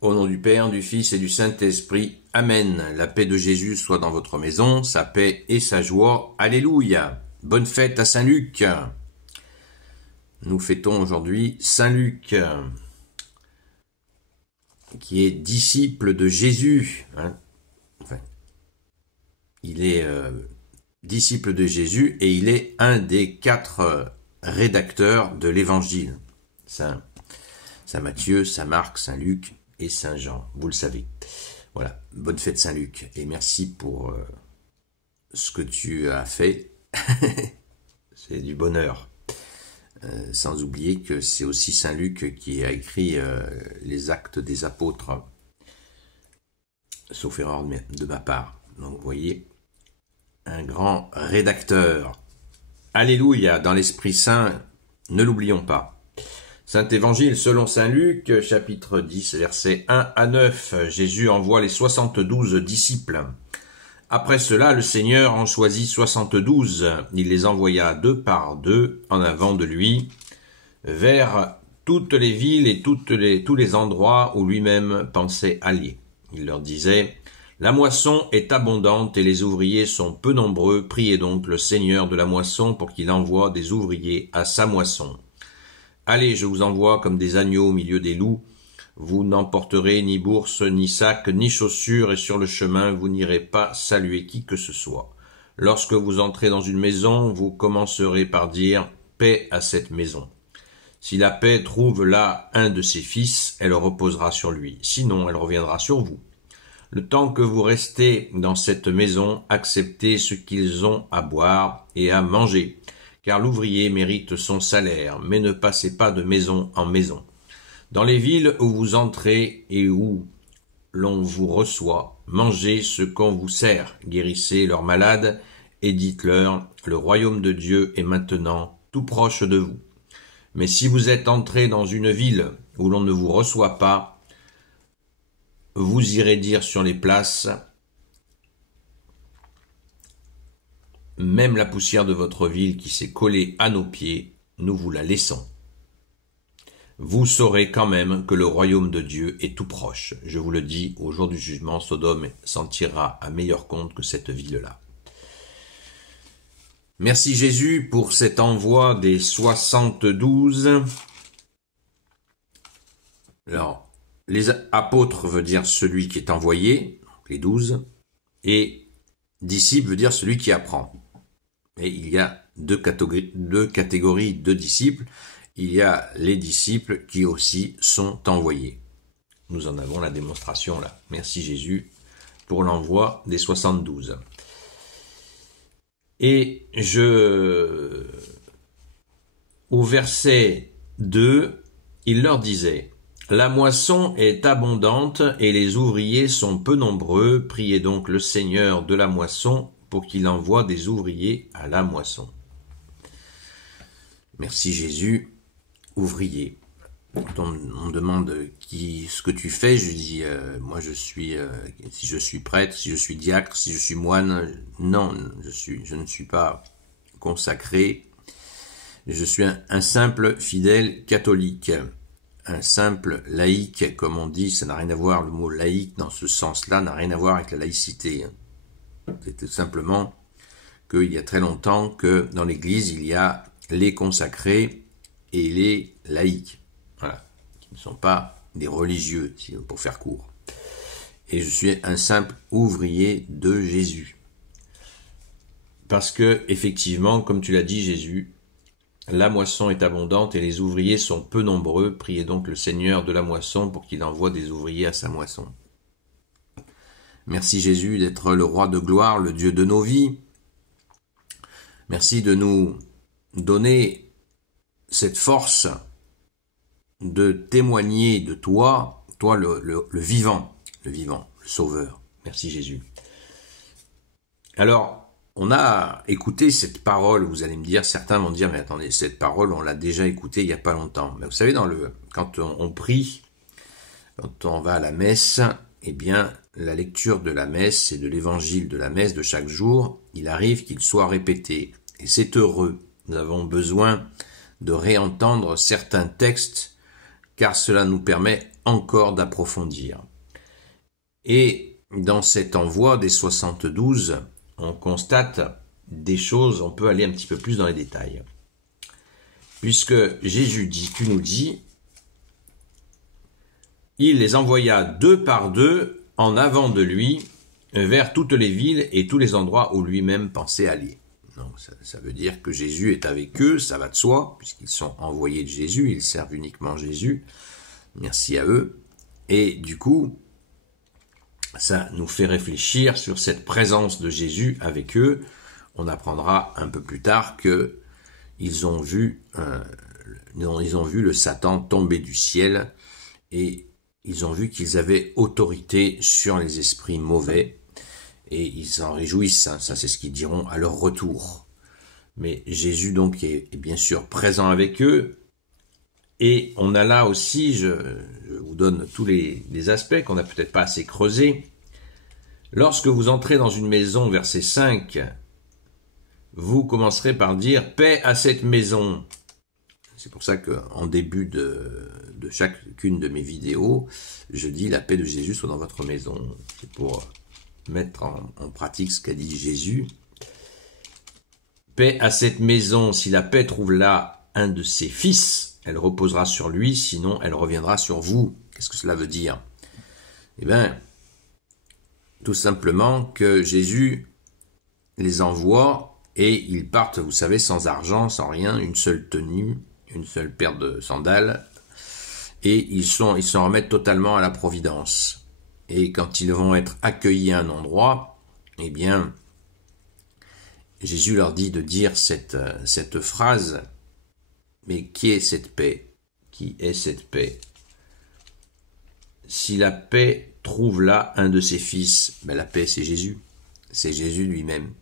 Au nom du Père, du Fils et du Saint-Esprit. Amen. La paix de Jésus soit dans votre maison, sa paix et sa joie. Alléluia. Bonne fête à Saint-Luc. Nous fêtons aujourd'hui Saint-Luc, qui est disciple de Jésus. Il est disciple de Jésus et il est un des 4 rédacteurs de l'Évangile. Saint Matthieu, Saint Marc, Saint Luc et Saint Jean, vous le savez. Voilà, bonne fête Saint-Luc et merci pour ce que tu as fait. C'est du bonheur. Sans oublier que c'est aussi Saint Luc qui a écrit les Actes des Apôtres, sauf erreur de ma part. Donc vous voyez, un grand rédacteur. Alléluia, dans l'Esprit Saint, ne l'oublions pas. Saint Évangile selon Saint Luc, chapitre 10, versets 1 à 9. Jésus envoie les 72 disciples. Après cela, le Seigneur en choisit 72. Il les envoya 2 par 2 en avant de lui, vers toutes les villes et tous les endroits où lui-même pensait aller. Il leur disait: la moisson est abondante et les ouvriers sont peu nombreux. Priez donc le Seigneur de la moisson pour qu'il envoie des ouvriers à sa moisson. Allez, je vous envoie comme des agneaux au milieu des loups. Vous n'emporterez ni bourse, ni sac, ni chaussures, et sur le chemin, vous n'irez pas saluer qui que ce soit. Lorsque vous entrez dans une maison, vous commencerez par dire « Paix à cette maison ». Si la paix trouve là un de ses fils, elle reposera sur lui. Sinon, elle reviendra sur vous. Le temps que vous restez dans cette maison, acceptez ce qu'ils ont à boire et à manger, car l'ouvrier mérite son salaire, mais ne passez pas de maison en maison. Dans les villes où vous entrez et où l'on vous reçoit, mangez ce qu'on vous sert, guérissez leurs malades et dites-leur: le royaume de Dieu est maintenant tout proche de vous. Mais si vous êtes entré dans une ville où l'on ne vous reçoit pas, vous irez dire sur les places: même la poussière de votre ville qui s'est collée à nos pieds, nous vous la laissons. Vous saurez quand même que le royaume de Dieu est tout proche. Je vous le dis, au jour du jugement, Sodome s'en tirera à meilleur compte que cette ville-là. Merci Jésus pour cet envoi des 72. Alors, les apôtres veut dire celui qui est envoyé, les 12, et disciple veut dire celui qui apprend. Et il y a deux catégories de disciples. Il y a les disciples qui aussi sont envoyés. Nous en avons la démonstration là. Merci Jésus pour l'envoi des 72. Et au verset 2, il leur disait: la moisson est abondante et les ouvriers sont peu nombreux. Priez donc le Seigneur de la moisson pour qu'il envoie des ouvriers à la moisson. Merci Jésus. Ouvrier. Quand on me demande ce que tu fais, je dis moi je suis si je suis prêtre, si je suis diacre, si je suis moine, non, je ne suis pas consacré. Je suis un simple fidèle catholique, un simple laïc, comme on dit. Ça n'a rien à voir, le mot laïc dans ce sens-là n'a rien à voir avec la laïcité. C'est tout simplement qu'il y a très longtemps que dans l'Église il y a les consacrés et les laïcs, voilà, qui ne sont pas des religieux, pour faire court. Et je suis un simple ouvrier de Jésus. Parce que, effectivement, comme tu l'as dit Jésus, la moisson est abondante et les ouvriers sont peu nombreux. Priez donc le Seigneur de la moisson pour qu'il envoie des ouvriers à sa moisson. Merci Jésus d'être le roi de gloire, le Dieu de nos vies. Merci de nous donner cette force de témoigner de toi, le vivant, le sauveur. Merci Jésus. Alors, on a écouté cette parole, vous allez me dire, certains vont dire, mais attendez, cette parole, on l'a déjà écoutée il n'y a pas longtemps. Mais vous savez, quand on prie, quand on va à la messe, eh bien, la lecture de la messe et de l'évangile de la messe de chaque jour, il arrive qu'il soit répété. Et c'est heureux. Nous avons besoin de réentendre certains textes car cela nous permet encore d'approfondir. Et dans cet envoi des 72, on constate des choses, on peut aller un petit peu plus dans les détails. Puisque Jésus dit, tu nous dis, il les envoya 2 par 2 en avant de lui vers toutes les villes et tous les endroits où lui-même pensait aller. Donc ça veut dire que Jésus est avec eux, ça va de soi, puisqu'ils sont envoyés de Jésus, ils servent uniquement Jésus. Merci à eux. Et du coup, ça nous fait réfléchir sur cette présence de Jésus avec eux. On apprendra un peu plus tard que ils ont vu le Satan tomber du ciel et ils ont vu qu'ils avaient autorité sur les esprits mauvais et ils s'en réjouissent. Ça, c'est ce qu'ils diront à leur retour. Mais Jésus donc est bien sûr présent avec eux. Et on a là aussi, je vous donne tous les aspects qu'on n'a peut-être pas assez creusés. Lorsque vous entrez dans une maison, verset 5, vous commencerez par dire « Paix à cette maison ». C'est pour ça qu'en début de chacune de mes vidéos, je dis « La paix de Jésus soit dans votre maison ». C'est pour mettre en pratique ce qu'a dit Jésus. « Paix à cette maison, si la paix trouve là un de ses fils, elle reposera sur lui, sinon elle reviendra sur vous. » Qu'est-ce que cela veut dire? Eh bien, tout simplement que Jésus les envoie et ils partent, vous savez, sans argent, sans rien, une seule tenue, une seule paire de sandales, et ils s'en remettent totalement à la providence. Et quand ils vont être accueillis à un endroit, eh bien, Jésus leur dit de dire cette phrase, mais qui est cette paix? Qui est cette paix? Si la paix trouve là un de ses fils, ben la paix c'est Jésus. C'est Jésus lui-même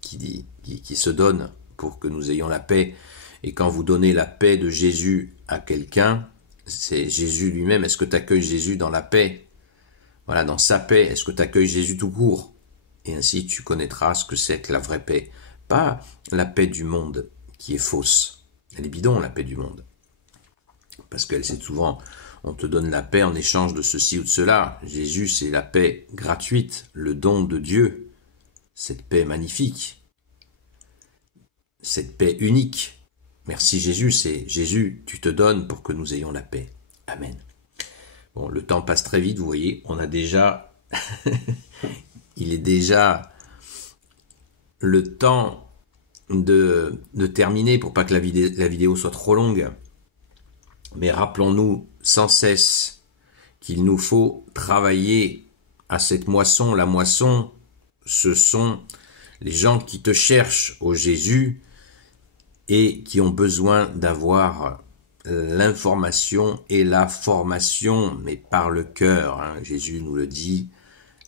qui se donne pour que nous ayons la paix. Et quand vous donnez la paix de Jésus à quelqu'un, c'est Jésus lui-même. Est-ce que tu accueilles Jésus dans la paix? Voilà, dans sa paix. Est-ce que tu accueilles Jésus tout court? Et ainsi tu connaîtras ce que c'est que la vraie paix. Pas la paix du monde qui est fausse. Elle est bidon, la paix du monde. Parce qu'elle, c'est souvent, on te donne la paix en échange de ceci ou de cela. Jésus, c'est la paix gratuite, le don de Dieu. Cette paix magnifique. Cette paix unique. Merci Jésus, c'est Jésus, tu te donnes pour que nous ayons la paix. Amen. Bon, le temps passe très vite, vous voyez, on a déjà, il est déjà le temps de terminer pour pas que la vidéo soit trop longue. Mais rappelons-nous sans cesse qu'il nous faut travailler à cette moisson. La moisson, ce sont les gens qui te cherchent au Jésus et qui ont besoin d'avoir l'information et la formation, mais par le cœur. Jésus nous le dit,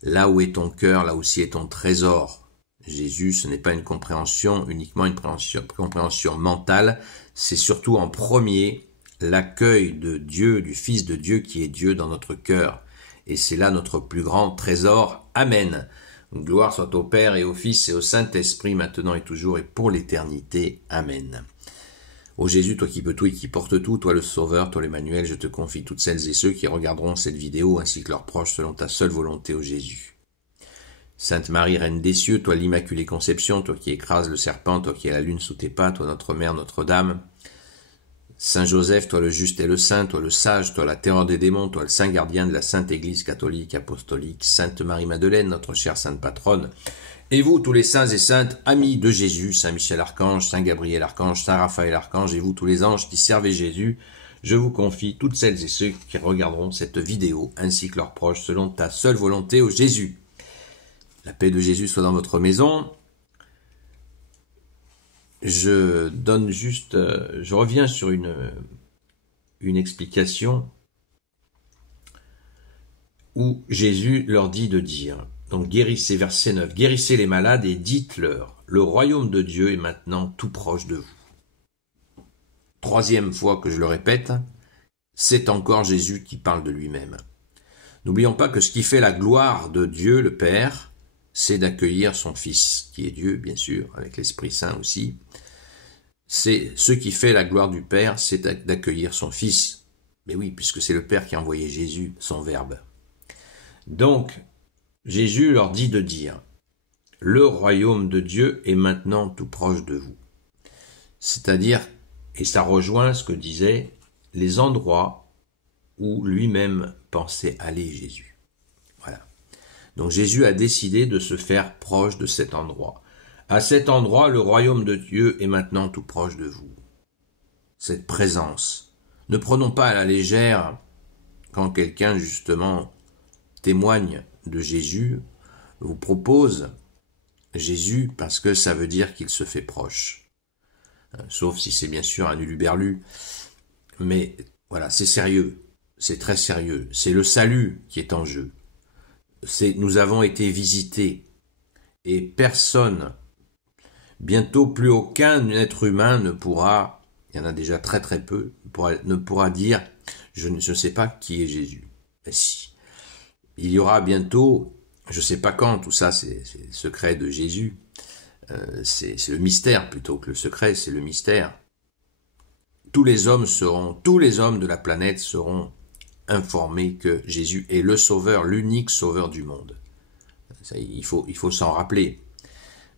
là où est ton cœur, là aussi est ton trésor. Jésus, ce n'est pas une compréhension, uniquement une compréhension mentale, c'est surtout en premier l'accueil de Dieu, du Fils de Dieu qui est Dieu dans notre cœur. Et c'est là notre plus grand trésor. Amen. Gloire soit au Père et au Fils et au Saint-Esprit, maintenant et toujours et pour l'éternité. Amen. Ô Jésus, toi qui peux tout et qui portes tout, toi le Sauveur, toi l'Emmanuel, je te confie toutes celles et ceux qui regarderont cette vidéo ainsi que leurs proches selon ta seule volonté, ô Jésus. Sainte Marie, Reine des cieux, toi l'Immaculée Conception, toi qui écrases le serpent, toi qui as la lune sous tes pas, toi notre Mère, Notre-Dame. Saint Joseph, toi le juste et le saint, toi le sage, toi la terreur des démons, toi le saint gardien de la Sainte Église catholique apostolique, Sainte Marie-Madeleine, notre chère Sainte Patronne, et vous tous les saints et saintes, amis de Jésus, Saint Michel Archange, Saint Gabriel Archange, Saint Raphaël Archange, et vous tous les anges qui servez Jésus, je vous confie toutes celles et ceux qui regarderont cette vidéo, ainsi que leurs proches, selon ta seule volonté, ô Jésus. La paix de Jésus soit dans votre maison. Je donne juste, je reviens sur une explication où Jésus leur dit de dire, donc guérissez, verset 9, guérissez les malades et dites-leur, le royaume de Dieu est maintenant tout proche de vous. Troisième fois que je le répète, c'est encore Jésus qui parle de lui-même. N'oublions pas que ce qui fait la gloire de Dieu, le Père, c'est d'accueillir son Fils, qui est Dieu, bien sûr, avec l'Esprit Saint aussi. C'est ce qui fait la gloire du Père, c'est d'accueillir son Fils. Mais oui, puisque c'est le Père qui a envoyé Jésus, son Verbe. Donc, Jésus leur dit de dire, le royaume de Dieu est maintenant tout proche de vous. C'est-à-dire, et ça rejoint ce que disaient les endroits où lui-même pensait aller Jésus. Voilà. Donc Jésus a décidé de se faire proche de cet endroit. À cet endroit, le royaume de Dieu est maintenant tout proche de vous. Cette présence. Ne prenons pas à la légère quand quelqu'un, justement, témoigne de Jésus, vous propose Jésus parce que ça veut dire qu'il se fait proche. Sauf si c'est bien sûr un uluberlu. Mais voilà, c'est sérieux. C'est très sérieux. C'est le salut qui est en jeu. Nous avons été visités. Et personne, bientôt plus aucun être humain ne pourra, il y en a déjà très très peu, ne pourra dire « je ne sais pas qui est Jésus ». Mais si. Il y aura bientôt, je ne sais pas quand, tout ça c'est le secret de Jésus, c'est le mystère plutôt que le secret, c'est le mystère. Tous les hommes de la planète seront informés que Jésus est le sauveur, l'unique sauveur du monde. Ça, il faut s'en rappeler.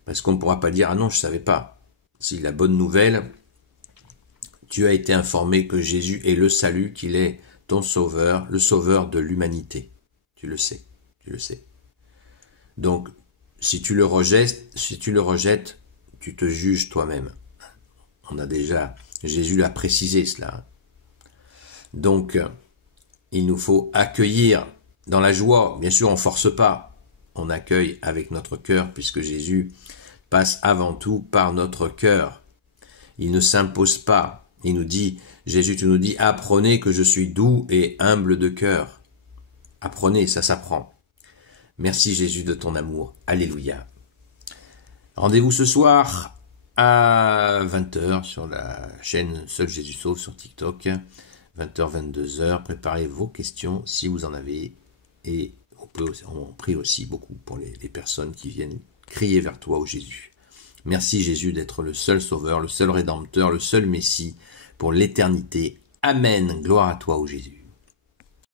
Parce qu'on ne pourra pas dire « Ah non, je ne savais pas ». Si la bonne nouvelle, tu as été informé que Jésus est le salut, qu'il est ton sauveur, le sauveur de l'humanité. Tu le sais. Donc, si tu le rejettes, tu te juges toi-même. Jésus l'a précisé cela. Donc, il nous faut accueillir dans la joie. Bien sûr, on ne force pas. On accueille avec notre cœur, puisque Jésus passe avant tout par notre cœur. Il ne s'impose pas. Jésus, tu nous dis, apprenez que je suis doux et humble de cœur. Apprenez, ça s'apprend. Merci Jésus de ton amour. Alléluia. Rendez-vous ce soir à 20h sur la chaîne Seul Jésus Sauve sur TikTok. 20h, 22h. Préparez vos questions si vous en avez. Et on prie aussi beaucoup pour les personnes qui viennent crier vers toi, ô Jésus. Merci Jésus d'être le seul sauveur, le seul rédempteur, le seul Messie pour l'éternité. Amen. Gloire à toi, ô Jésus.